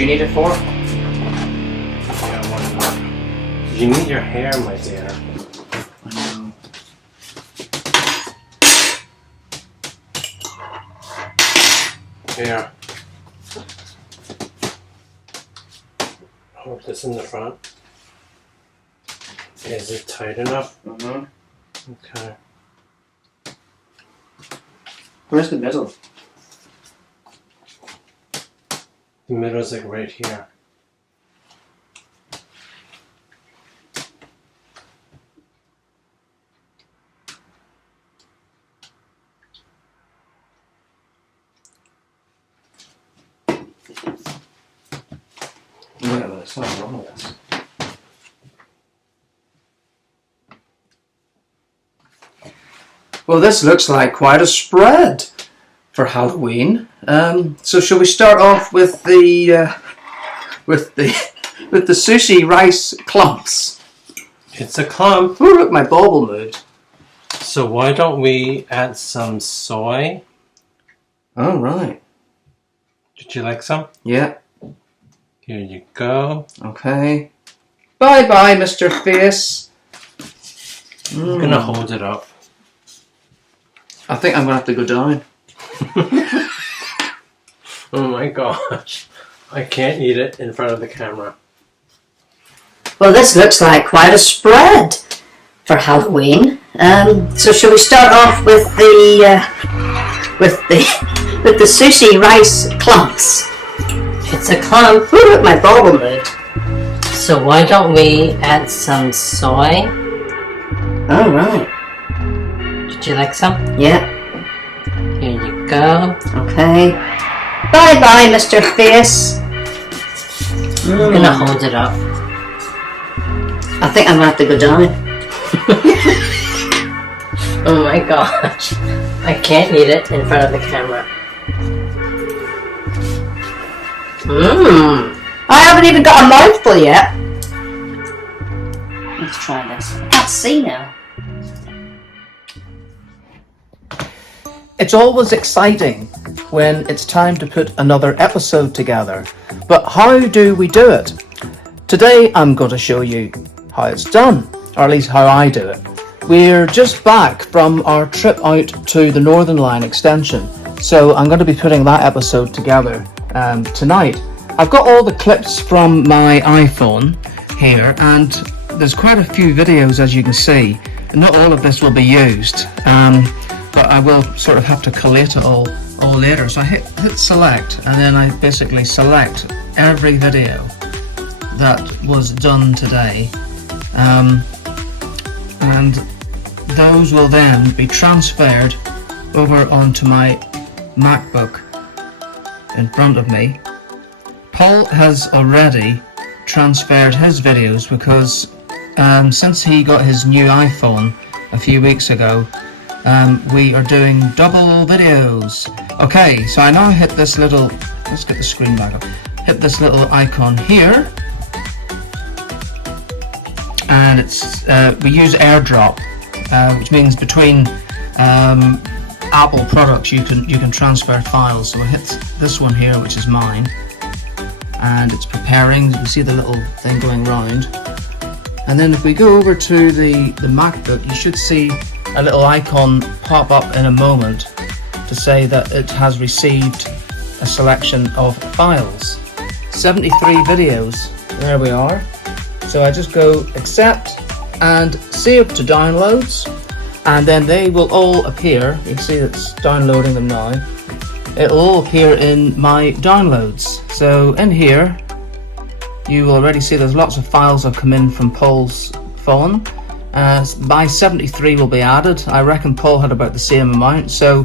you need it for? Yeah, why not? You need your hair, my dear. I know. Here. Hold this in the front. Is it tight enough? Mm-hmm. Okay. Where's the middle? The middle's like right here. Yeah, but it's not wrong with this. Well, this looks like quite a spread for Halloween. So shall we start off with the sushi rice clumps? It's a clump. Oh, look, my bauble moved. So why don't we add some soy? Oh, right. Did you like some? Yeah. Here you go. Okay. Bye-bye, Mr. Face. I'm gonna hold it up. I think I'm going to have to go down. Oh my gosh. I can't eat it in front of the camera. Well, this looks like quite a spread for Halloween. So shall we start off with the sushi rice clumps? It's a clump. Oh, look, my bauble moved. So why don't we add some soy? Oh, right. Did you like some? Yeah. Here you go. Okay. Bye-bye, Mr. Face. I'm gonna hold it up. I think I'm going to have to go down. Oh my gosh. I can't eat it in front of the camera. I haven't even got a mouthful yet. Let's try this. I can't see now. It's always exciting when it's time to put another episode together. But how do we do it? Today I'm going to show you how it's done, or at least how I do it. We're just back from our trip out to the Northern Line extension, so I'm going to be putting that episode together tonight. I've got all the clips from my iPhone here, and there's quite a few videos, as you can see. Not all of this will be used, but I will sort of have to collate it all later. So I hit select, and then I basically select every video that was done today, and those will then be transferred over onto my MacBook in front of me. Paul has already transferred his videos because since he got his new iPhone a few weeks ago, we are doing double videos. Okay, so I now hit this little, let's get the screen back up, hit this little icon here, and it's we use AirDrop, which means between Apple products you can transfer files. So I hit this one here, which is mine, and it's preparing. You can see the little thing going round, and then if we go over to the MacBook, you should see a little icon pop up in a moment to say that it has received a selection of files. 73 videos, there we are. So I just go accept and save to downloads, and then they will all appear. You can see it's downloading them now. It'll all appear in my downloads. So in here you will already see there's lots of files that come in from Paul's phone. My 73 will be added. I reckon Paul had about the same amount, so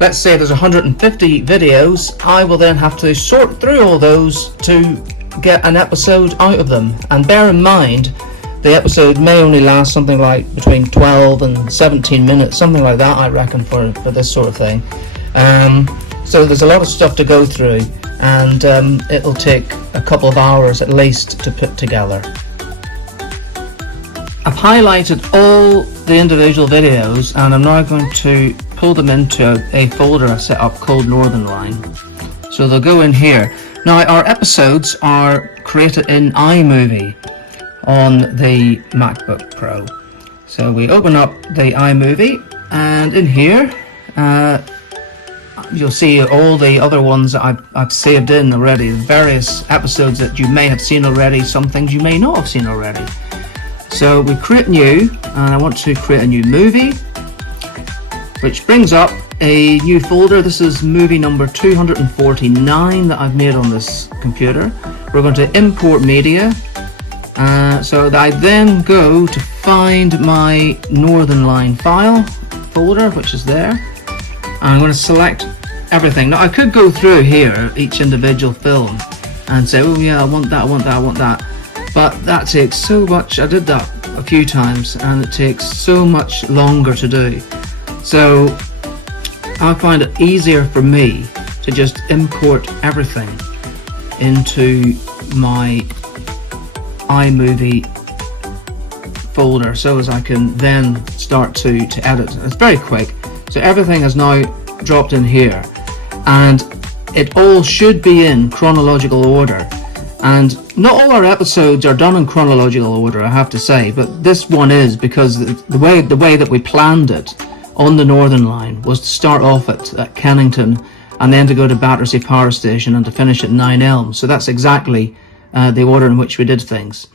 let's say there's 150 videos. I will then have to sort through all those to get an episode out of them, and bear in mind the episode may only last something like between 12 and 17 minutes, something like that, I reckon, for this sort of thing. So there's a lot of stuff to go through, and it'll take a couple of hours at least to put together. I've highlighted all the individual videos, and I'm now going to pull them into a folder I set up called Northern Line. So they'll go in here. Now our episodes are created in iMovie on the MacBook Pro. So we open up the iMovie, and in here you'll see all the other ones that I've saved in already, the various episodes that you may have seen already, some things you may not have seen already. So we create new, and I want to create a new movie, which brings up a new folder. This is movie number 249 that I've made on this computer. We're going to import media, so that I then go to find my Northern Line file folder, which is there. I'm going to select everything. Now I could go through here each individual film and say, oh yeah, I want that, I want that, I want that, but that takes so much. I did that a few times and it takes so much longer to do. So I find it easier for me to just import everything into my iMovie folder, so as I can then start to edit. It's very quick. So everything is now dropped in here, and it all should be in chronological order. And not all our episodes are done in chronological order, I have to say, but this one is, because the way that we planned it on the Northern Line was to start off at Kennington and then to go to Battersea Power Station and to finish at Nine Elms. So that's exactly the order in which we did things.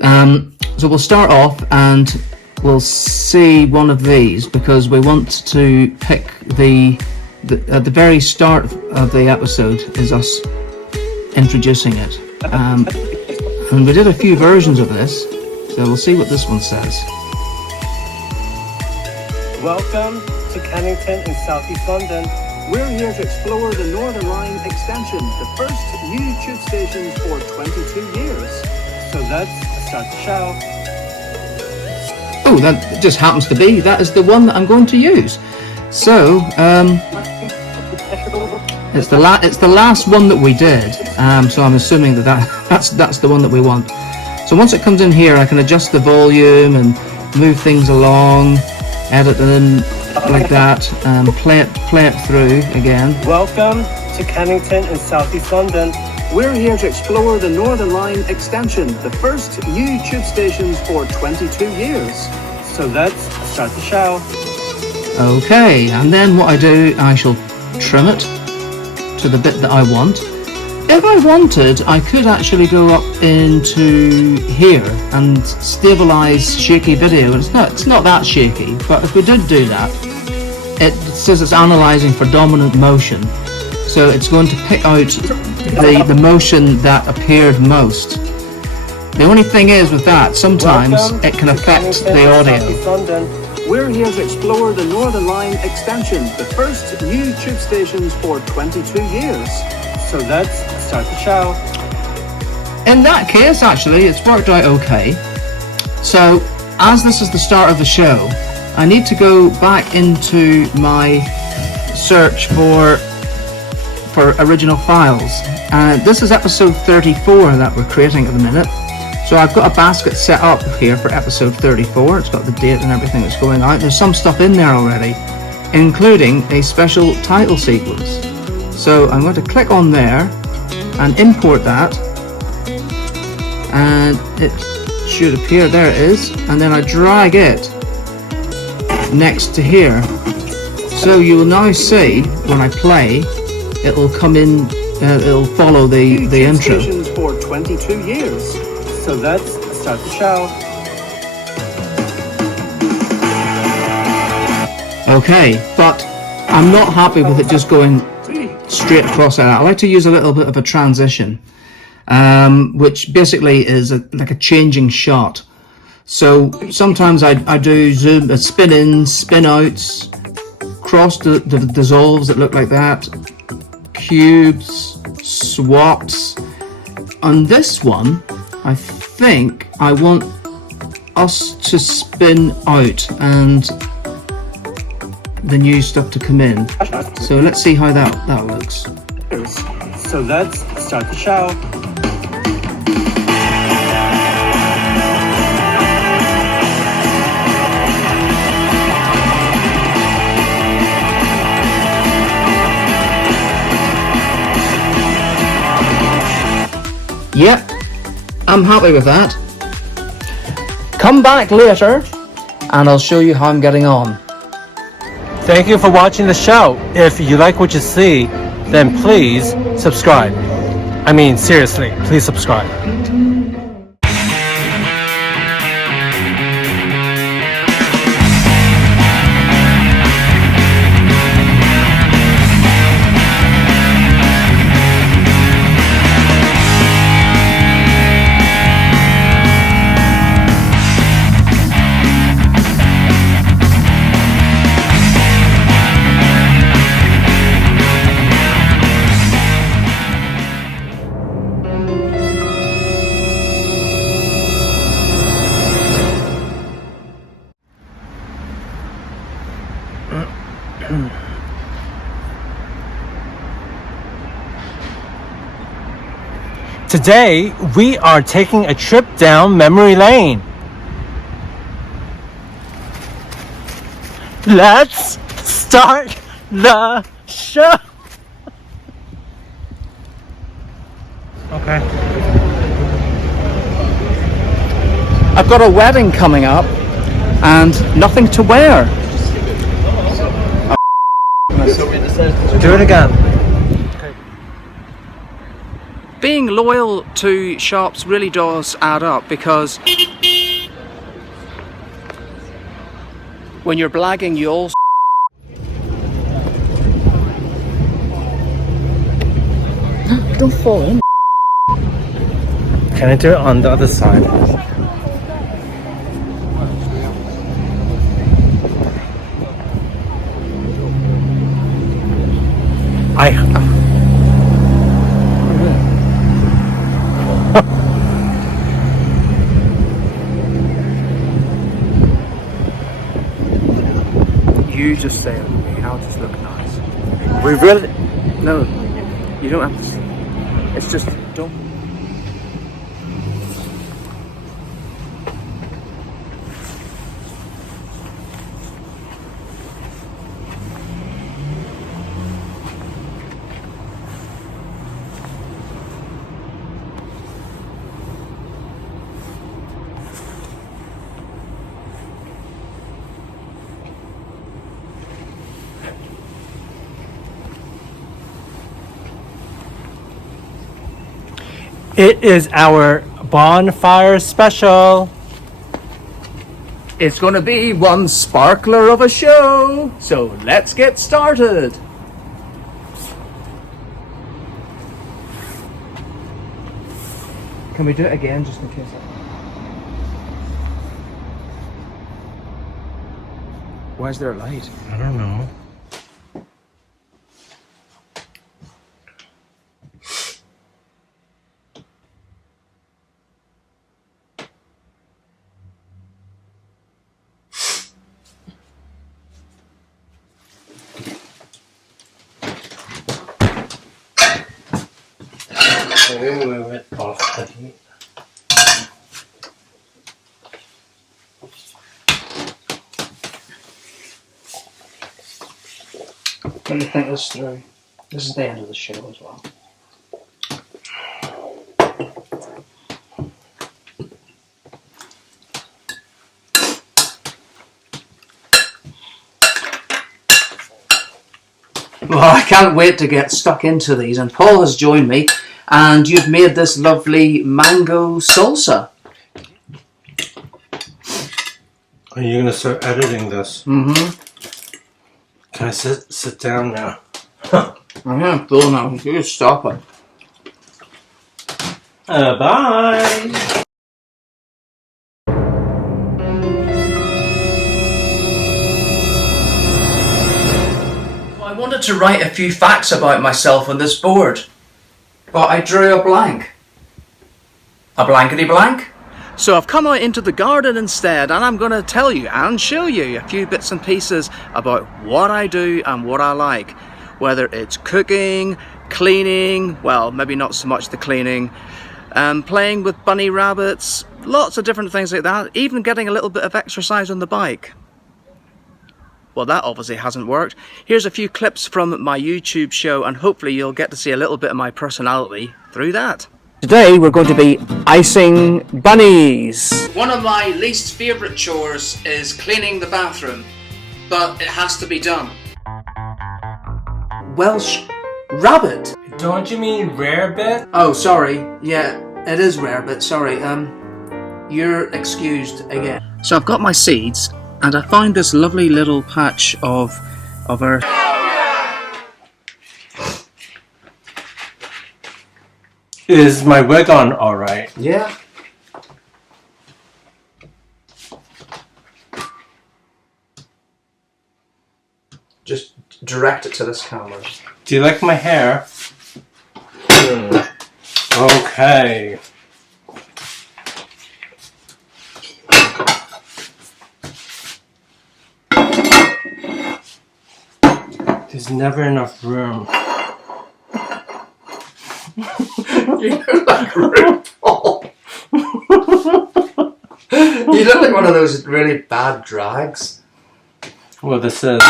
So we'll start off and we'll see one of these, because we want to pick at the very start of the episode is us introducing it. And we did a few versions of this, so we'll see what this one says. Welcome to Kennington in South East London. We're here to explore the Northern Line extension, the first new tube station for 22 years. So let's start the show. Oh, that just happens to be, that is the one that I'm going to use. So, it's the last one that we did. So I'm assuming that's the one that we want. So once it comes in here, I can adjust the volume and move things along, edit them like that, play it through again. Welcome to Kennington in South East London. We're here to explore the Northern Line extension, the first new tube stations for 22 years. So let's start the show. Okay, and then what I do, I shall trim it to the bit that I want. If I wanted, I could actually go up into here and stabilize shaky video. It's not that shaky, but if we did do that, it says it's analyzing for dominant motion. So it's going to pick out the motion that appeared most. The only thing is with that, sometimes it can affect the audio. We're here to explore the Northern Line extension, the first new tube stations for 22 years. So let's start the show. In that case, actually, it's worked out okay. So, as this is the start of the show, I need to go back into my search for original files. This is episode 34 that we're creating at the minute. So I've got a basket set up here for episode 34. It's got the date and everything that's going out. There's some stuff in there already, including a special title sequence. So I'm going to click on there and import that, and it should appear. There it is. And then I drag it next to here. So you will now see when I play, it will come in. It'll follow the intro. For 22 years. So let's start the show. Okay, but I'm not happy with it just going straight across like that. I like to use a little bit of a transition, which basically is like a changing shot. So sometimes I do zoom, spin in, spin outs, cross dissolves that look like that, cubes, swaps. On this one, I think I want us to spin out and the new stuff to come in. So let's see how that looks. So let's start the show. Yep, I'm happy with that. Come back later and I'll show you how I'm getting on. Thank you for watching the show. If you like what you see, then please subscribe. I mean, seriously, please subscribe. Today, we are taking a trip down memory lane. Let's start the show. Okay. I've got a wedding coming up and nothing to wear. Do it again. Being loyal to shops really does add up, because when you're blagging, you also don't fall in. Can I do it on the other side? You just say it to me, I'll just look nice. We really... No, you don't have to. It's just, don't. It is our bonfire special. It's gonna be one sparkler of a show, so let's get started. Can we do it again, just in case? Why is there a light? I don't know. Can we move it off the heat? Let me think this through. This is the end of the show as well. Well, I can't wait to get stuck into these, and Paul has joined me, and you've made this lovely mango salsa. Are you gonna start editing this? Mm-hmm. Can I sit down now? I can't feel now. You just stop it. Bye. I wanted to write a few facts about myself on this board, but I drew a blank. A blankety blank? So I've come out into the garden instead, and I'm going to tell you and show you a few bits and pieces about what I do and what I like. Whether it's cooking, cleaning, well, maybe not so much the cleaning, playing with bunny rabbits, lots of different things like that, even getting a little bit of exercise on the bike. Well, that obviously hasn't worked. Here's a few clips from my YouTube show, and hopefully you'll get to see a little bit of my personality through that. Today we're going to be icing bunnies. One of my least favourite chores is cleaning the bathroom, but it has to be done. Welsh rabbit. Don't you mean rarebit? Oh, sorry. Yeah, it is rarebit. Sorry. You're excused again. So I've got my seeds, and I found this lovely little patch of earth. Is my wig on alright? Yeah. Just direct it to this camera. Do you like my hair? Okay. There's never enough room. You look like RuPaul. You look like one of those really bad drags. Well, this is...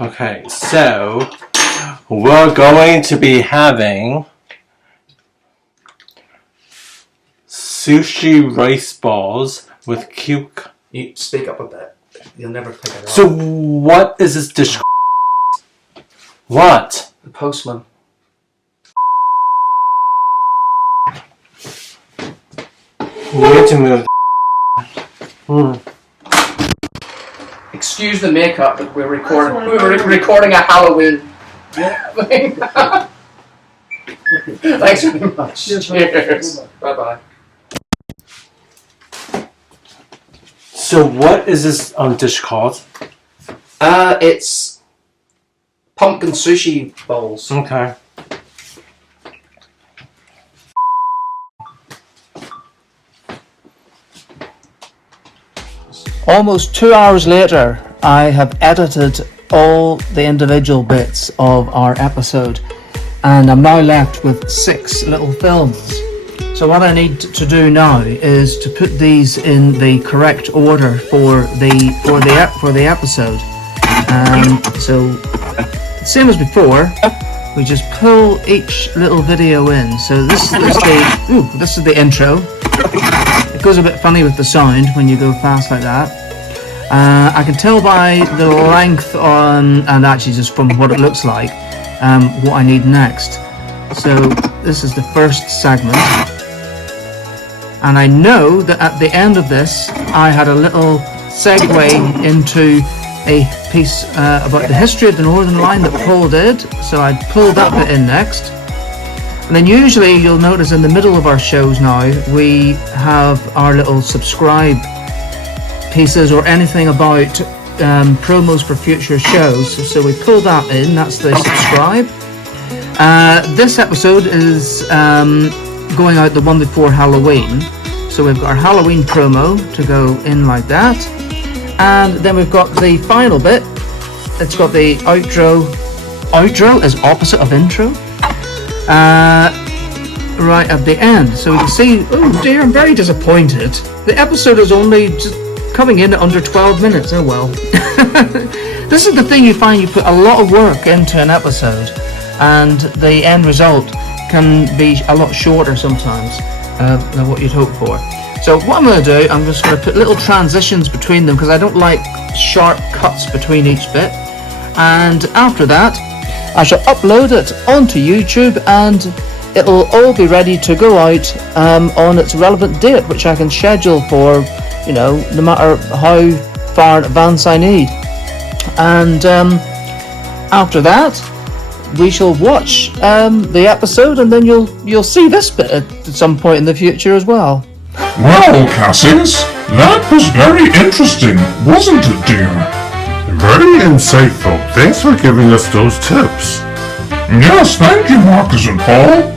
Okay, so... We're going to be having... sushi rice balls with cucumber. You speak up a bit. You'll never pick it up. So, what is this dish? What? The postman. You need to move. Excuse the makeup, but we're recording a Halloween thing. Thanks very much. Cheers. Bye bye. So, what is this dish called? It's pumpkin sushi bowls. Okay. Almost 2 hours later, I have edited all the individual bits of our episode, and I'm now left with 6 little films. So what I need to do now is to put these in the correct order for the episode. So same as before, we just pull each little video in. So this is the intro. It goes a bit funny with the sound when you go fast like that. I can tell by the length and actually just from what it looks like, what I need next. So this is the first segment. And I know that at the end of this, I had a little segue into a piece about the history of the Northern Line that Paul did. So I'd pull that bit in next. And then usually you'll notice in the middle of our shows now, we have our little subscribe pieces or anything about promos for future shows. So we pull that in, that's the subscribe. This episode is going out the one before Halloween. So we've got our Halloween promo to go in like that. And then we've got the final bit. It's got the outro. Outro is opposite of intro. Right at the end. So we can see, oh dear, I'm very disappointed. The episode is only just coming in at under 12 minutes. Oh well. This is the thing you find, you put a lot of work into an episode and the end result can be a lot shorter sometimes than what you'd hope for. So what I'm going to do, I'm just going to put little transitions between them because I don't like sharp cuts between each bit. And after that, I shall upload it onto YouTube and it'll all be ready to go out on its relevant date, which I can schedule for, you know, no matter how far in advance I need. And after that, we shall watch the episode, and then you'll see this bit at some point in the future as well. Well, Cassius, that was very interesting, wasn't it, dear? Very insightful. Thanks for giving us those tips. Yes, thank you, Marcus and Paul.